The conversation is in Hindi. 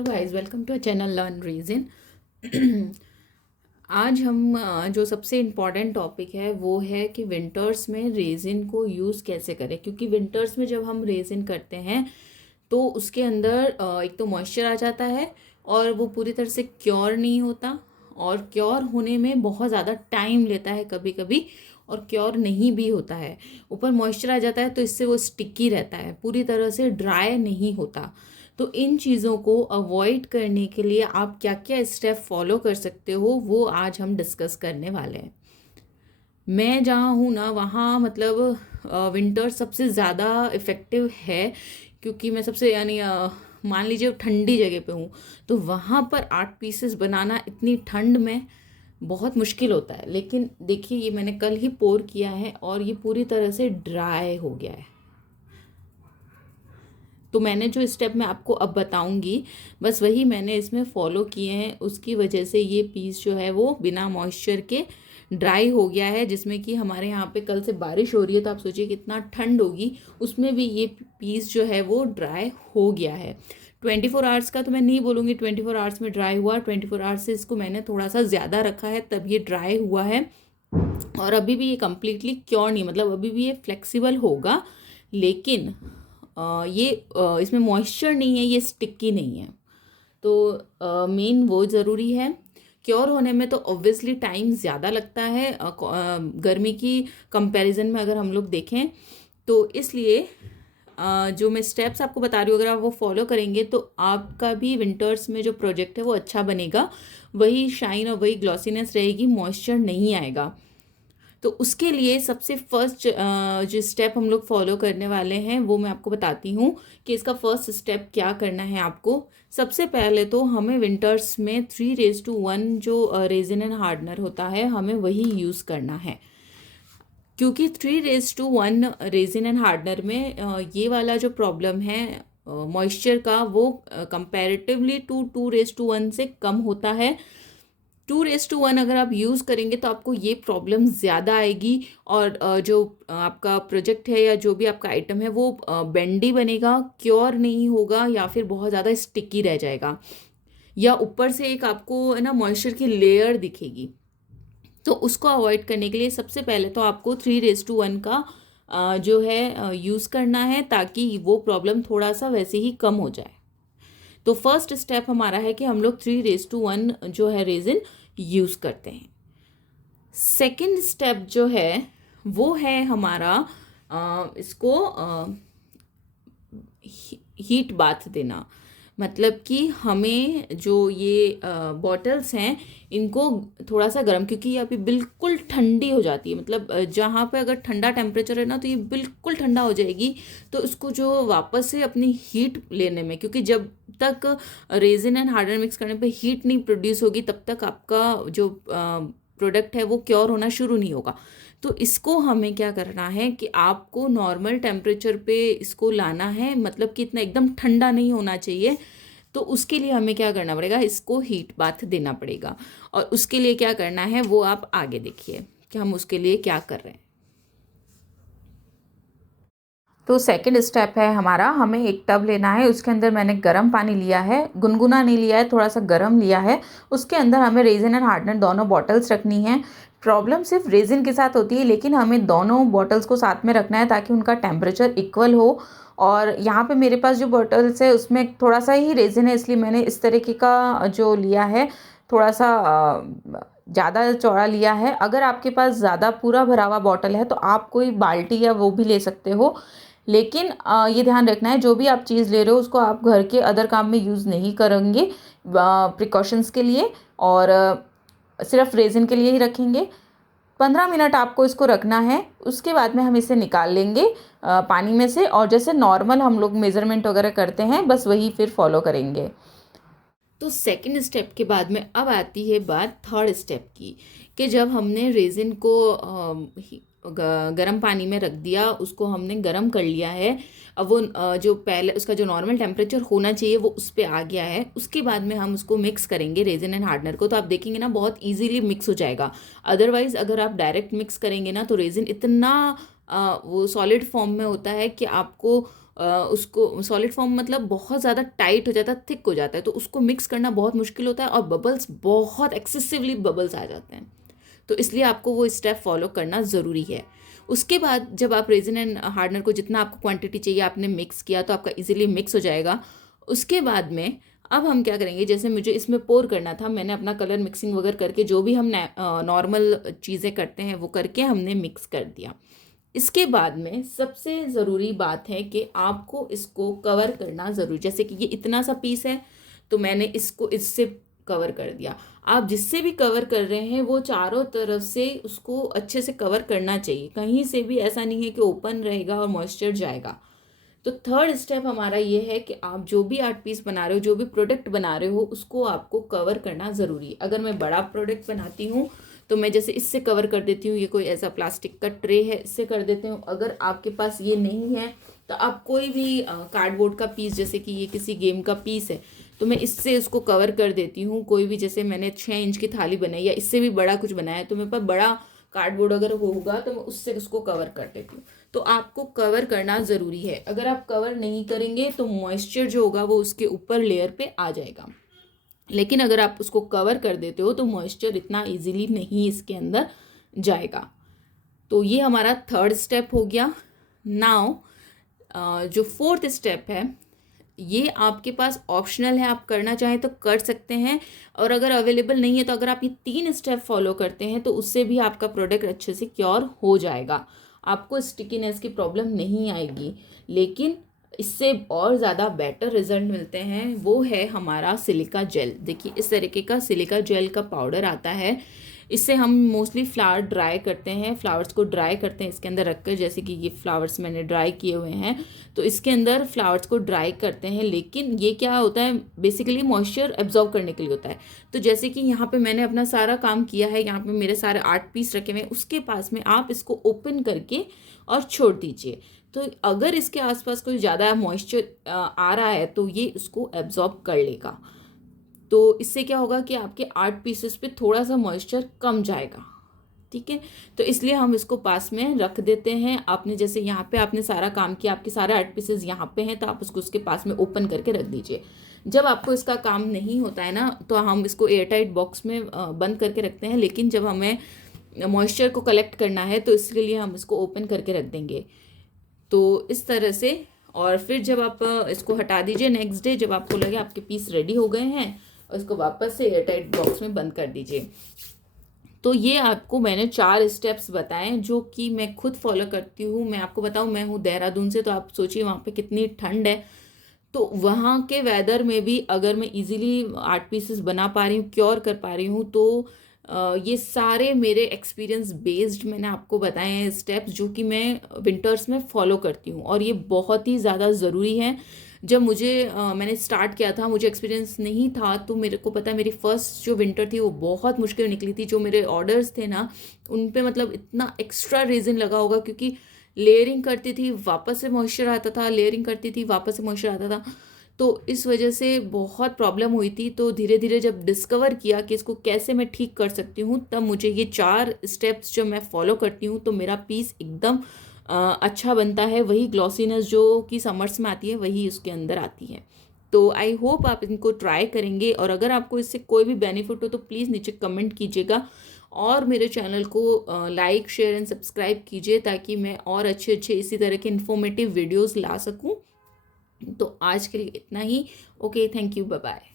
Hello guys, welcome to channel Learn Reason. आज हम जो सबसे इम्पॉर्टेंट टॉपिक है वो है कि विंटर्स में रेजिन को यूज़ कैसे करें। क्योंकि विंटर्स में जब हम रेजिन करते हैं तो उसके अंदर एक तो मॉइस्चर आ जाता है और वो पूरी तरह से क्योर नहीं होता, और क्योर होने में बहुत ज़्यादा टाइम लेता है कभी कभी, और क्योर नहीं भी होता है। ऊपर मॉइस्चर आ जाता है तो इससे वो स्टिकी रहता है, पूरी तरह से ड्राई नहीं होता। तो इन चीज़ों को अवॉइड करने के लिए आप क्या क्या स्टेप फॉलो कर सकते हो वो आज हम डिस्कस करने वाले हैं। मैं जहाँ हूँ ना वहाँ मतलब विंटर सबसे ज़्यादा इफ़ेक्टिव है, क्योंकि मैं सबसे यानी मान लीजिए ठंडी जगह पे हूँ, तो वहाँ पर 8 पीसेस बनाना इतनी ठंड में बहुत मुश्किल होता है। लेकिन देखिए, ये मैंने कल ही पोर किया है और ये पूरी तरह से ड्राई हो गया है। तो मैंने जो स्टेप मैं आपको अब बताऊंगी, बस वही मैंने इसमें फॉलो किए हैं। उसकी वजह से ये पीस जो है वो बिना मॉइस्चर के ड्राई हो गया है। जिसमें कि हमारे यहाँ पे कल से बारिश हो रही है, तो आप सोचिए कितना ठंड होगी, उसमें भी ये पीस जो है वो ड्राई हो गया है। 24 आवर्स का तो मैं नहीं बोलूँगी 24 आवर्स में ड्राई हुआ, 24 आवर्स से इसको मैंने थोड़ा सा ज़्यादा रखा है तब ये ड्राई हुआ है। और अभी भी ये कम्प्लीटली क्योर नहीं, मतलब अभी भी ये फ्लेक्सिबल होगा, लेकिन इसमें मॉइस्चर नहीं है, ये स्टिकी नहीं है। तो मेन वो ज़रूरी है। क्योर होने में तो ऑब्वियसली टाइम ज़्यादा लगता है गर्मी की कंपैरिजन में अगर हम लोग देखें, तो इसलिए जो मैं स्टेप्स आपको बता रही हूँ, अगर आप वो फॉलो करेंगे तो आपका भी विंटर्स में जो प्रोजेक्ट है वो अच्छा बनेगा। वही शाइन और वही ग्लॉसीनेस रहेगी, मॉइस्चर नहीं आएगा। तो उसके लिए सबसे फर्स्ट जो स्टेप हम लोग फॉलो करने वाले हैं वो मैं आपको बताती हूँ कि इसका फर्स्ट स्टेप क्या करना है आपको। सबसे पहले तो हमें विंटर्स में 3:1 जो रेजिन एंड हार्डनर होता है, हमें वही यूज़ करना है। क्योंकि 3:1 रेजिन एंड हार्डनर में ये वाला जो प्रॉब्लम है मॉइस्चर का, वो कंपैरेटिवली टू 2:1 से कम होता है। 2:1 अगर आप यूज़ करेंगे तो आपको ये प्रॉब्लम ज़्यादा आएगी, और जो आपका प्रोजेक्ट है या जो भी आपका आइटम है वो बेंडी बनेगा, क्योर नहीं होगा, या फिर बहुत ज़्यादा स्टिकी रह जाएगा, या ऊपर से एक आपको है ना मॉइस्चर की लेयर दिखेगी। तो उसको अवॉइड करने के लिए सबसे पहले तो आपको 3:1 का जो है यूज़ करना है, ताकि वो प्रॉब्लम थोड़ा सा वैसे ही कम हो जाए। तो फर्स्ट स्टेप हमारा है कि हम लोग 3:1 जो है रेजिन यूज़ करते हैं। सेकंड स्टेप जो है वो है हमारा इसको हीट बाथ देना। मतलब कि हमें जो ये बॉटल्स हैं इनको थोड़ा सा गर्म, क्योंकि ये अभी बिल्कुल ठंडी हो जाती है, मतलब जहाँ पे अगर ठंडा टेम्परेचर है ना तो ये बिल्कुल ठंडा हो जाएगी। तो इसको जो वापस से अपनी हीट लेने में, क्योंकि जब तक रेजिन एंड हार्डनर मिक्स करने पे हीट नहीं प्रोड्यूस होगी तब तक आपका जो प्रोडक्ट है वो क्योर होना शुरू नहीं होगा। तो इसको हमें क्या करना है कि आपको नॉर्मल टेम्परेचर पे इसको लाना है, मतलब कि इतना एकदम ठंडा नहीं होना चाहिए। तो उसके लिए हमें क्या करना पड़ेगा, इसको हीट बाथ देना पड़ेगा। और उसके लिए क्या करना है वो आप आगे देखिए कि हम उसके लिए क्या कर रहे हैं। तो सेकंड स्टेप है हमारा, हमें एक टब लेना है, उसके अंदर मैंने गर्म पानी लिया है, गुनगुना नहीं लिया है, थोड़ा सा गर्म लिया है। उसके अंदर हमें रेजिन एंड हार्डनर दोनों बॉटल्स रखनी है। प्रॉब्लम सिर्फ रेजिन के साथ होती है, लेकिन हमें दोनों बॉटल्स को साथ में रखना है ताकि उनका टेम्परेचर इक्वल हो। और यहाँ पे मेरे पास जो बॉटल्स है उसमें थोड़ा सा ही रेजिन है, इसलिए मैंने इस तरीके का जो लिया है, थोड़ा सा ज़्यादा चौड़ा लिया है। अगर आपके पास ज़्यादा पूरा भरा हुआ बॉटल है तो आप कोई बाल्टी या वो भी ले सकते हो। लेकिन ये ध्यान रखना है जो भी आप चीज़ ले रहे हो उसको आप घर के अदर काम में यूज़ नहीं करेंगे, प्रिकॉशंस के लिए, और सिर्फ रेजिन के लिए ही रखेंगे। 15 मिनट आपको इसको रखना है। उसके बाद में हम इसे निकाल लेंगे पानी में से, और जैसे नॉर्मल हम लोग मेज़रमेंट वगैरह करते हैं बस वही फिर फॉलो करेंगे। तो सेकंड स्टेप के बाद में अब आती है बात थर्ड स्टेप की, कि जब हमने रेजिन को गर्म पानी में रख दिया, उसको हमने गर्म कर लिया है, अब वो जो पहले उसका जो नॉर्मल टेम्परेचर होना चाहिए वो उस पर आ गया है। उसके बाद में हम उसको मिक्स करेंगे रेजिन एंड हार्डनर को, तो आप देखेंगे ना बहुत इजीली मिक्स हो जाएगा। अदरवाइज अगर आप डायरेक्ट मिक्स करेंगे ना तो रेजिन इतना वो सॉलिड फॉर्म में होता है कि आपको उसको सॉलिड फॉर्म मतलब बहुत ज़्यादा टाइट हो जाता है, थिक हो जाता है, तो उसको मिक्स करना बहुत मुश्किल होता है और बबल्स बहुत एक्सेसिवली बबल्स आ जाते हैं। तो इसलिए आपको वो स्टेप फॉलो करना ज़रूरी है। उसके बाद जब आप रेजिन एंड हार्डनर को जितना आपको क्वांटिटी चाहिए आपने मिक्स किया तो आपका इजीली मिक्स हो जाएगा। उसके बाद में अब हम क्या करेंगे, जैसे मुझे इसमें पोर करना था, मैंने अपना कलर मिक्सिंग वगैरह करके जो भी हम नॉर्मल चीज़ें करते हैं वो करके हमने मिक्स कर दिया। इसके बाद में सबसे ज़रूरी बात है कि आपको इसको कवर करना ज़रूरी, जैसे कि ये इतना सा पीस है तो मैंने इसको इससे कवर कर दिया। आप जिससे भी कवर कर रहे हैं वो चारों तरफ से उसको अच्छे से कवर करना चाहिए, कहीं से भी ऐसा नहीं है कि ओपन रहेगा और मॉइस्चर जाएगा। तो थर्ड स्टेप हमारा ये है कि आप जो भी आर्ट पीस बना रहे हो, जो भी प्रोडक्ट बना रहे हो, उसको आपको कवर करना ज़रूरी है। अगर मैं बड़ा प्रोडक्ट बनाती हूँ तो मैं जैसे इससे कवर कर देती हूँ, ये कोई ऐसा प्लास्टिक का ट्रे है इससे कर देती हूँ। अगर आपके पास ये नहीं है तो आप कोई भी कार्डबोर्ड का पीस, जैसे कि ये किसी गेम का पीस है तो मैं इससे उसको कवर कर देती हूँ। कोई भी, जैसे मैंने 6 इंच की थाली बनाई या इससे भी बड़ा कुछ बनाया तो मेरे पास बड़ा कार्डबोर्ड अगर होगा तो मैं उससे उसको कवर कर देती हूँ। तो आपको कवर करना ज़रूरी है। अगर आप कवर नहीं करेंगे तो मॉइस्चर जो होगा वो उसके ऊपर लेयर पे आ जाएगा, लेकिन अगर आप उसको कवर कर देते हो तो मॉइस्चर इतना इजीली नहीं इसके अंदर जाएगा। तो ये हमारा थर्ड स्टेप हो गया। नाउ जो फोर्थ स्टेप है ये आपके पास ऑप्शनल है, आप करना चाहें तो कर सकते हैं, और अगर अवेलेबल नहीं है तो अगर आप ये 3 स्टेप फॉलो करते हैं तो उससे भी आपका प्रोडक्ट अच्छे से क्योर हो जाएगा, आपको स्टिकीनेस की प्रॉब्लम नहीं आएगी। लेकिन इससे और ज़्यादा बेटर रिजल्ट मिलते हैं, वो है हमारा सिलिका जेल। देखिए इस तरीके का सिलिका जेल का पाउडर आता है। इससे हम मोस्टली फ्लावर ड्राई करते हैं, फ्लावर्स को ड्राई करते हैं इसके अंदर रखकर, जैसे कि ये फ्लावर्स मैंने ड्राई किए हुए हैं तो इसके अंदर फ्लावर्स को ड्राई करते हैं। लेकिन ये क्या होता है, बेसिकली मॉइस्चर एब्जॉर्ब करने के लिए होता है। तो जैसे कि यहाँ पे मैंने अपना सारा काम किया है, यहाँ पे मेरे सारे आर्ट पीस रखे हुए हैं, उसके पास में आप इसको ओपन करके और छोड़ दीजिए। तो अगर इसके आसपास कोई ज़्यादा मॉइस्चर आ रहा है तो ये उसको एब्जॉर्ब कर लेगा। तो इससे क्या होगा कि आपके आर्ट पीसेस पे थोड़ा सा मॉइस्चर कम जाएगा। ठीक है, तो इसलिए हम इसको पास में रख देते हैं। आपने जैसे यहाँ पे आपने सारा काम किया, आपके सारे आर्ट पीसेस यहाँ पे हैं, तो आप उसको उसके पास में ओपन करके रख दीजिए। जब आपको इसका काम नहीं होता है ना तो हम इसको एयरटाइट बॉक्स में बंद करके रखते हैं, लेकिन जब हमें मॉइस्चर को कलेक्ट करना है तो इसके लिए हम इसको ओपन करके रख देंगे। तो इस तरह से, और फिर जब आप इसको हटा दीजिए नेक्स्ट डे, जब आपको लगे आपके पीस रेडी हो गए हैं, और इसको वापस से एयरटाइट बॉक्स में बंद कर दीजिए। तो ये आपको मैंने 4 स्टेप्स बताए जो कि मैं खुद फॉलो करती हूँ। मैं आपको बताऊँ, मैं हूँ देहरादून से, तो आप सोचिए वहाँ पे कितनी ठंड है, तो वहाँ के वेदर में भी अगर मैं इजीली आर्ट पीसेस बना पा रही हूँ, क्योर कर पा रही हूँ, तो ये सारे मेरे एक्सपीरियंस बेस्ड मैंने आपको बताए हैं स्टेप्स, जो कि मैं विंटर्स में फॉलो करती हूँ, और ये बहुत ही ज़्यादा ज़रूरी है। जब मैंने स्टार्ट किया था, मुझे एक्सपीरियंस नहीं था, तो मेरे को पता है मेरी फर्स्ट जो विंटर थी वो बहुत मुश्किल निकली थी। जो मेरे ऑर्डर्स थे ना उन पे मतलब इतना एक्स्ट्रा रीज़न लगा होगा, क्योंकि लेयरिंग करती थी वापस से मॉइस्चर आता था, लेयरिंग करती थी वापस से मॉइस्चर आता था, तो इस वजह से बहुत प्रॉब्लम हुई थी। तो धीरे धीरे जब डिस्कवर किया कि इसको कैसे मैं ठीक कर सकती हूँ, तब मुझे ये 4 स्टेप्स जब मैं फॉलो करती हूँ तो मेरा पीस एकदम अच्छा बनता है। वही ग्लॉसीनेस जो कि समर्स में आती है वही उसके अंदर आती है। तो आई होप आप इनको ट्राई करेंगे, और अगर आपको इससे कोई भी बेनिफिट हो तो प्लीज़ नीचे कमेंट कीजिएगा, और मेरे चैनल को लाइक शेयर एंड सब्सक्राइब कीजिए, ताकि मैं और अच्छे अच्छे इसी तरह के इन्फॉर्मेटिव वीडियोज़ ला सकूँ। तो आज के लिए इतना ही। Okay, thank you, bye bye.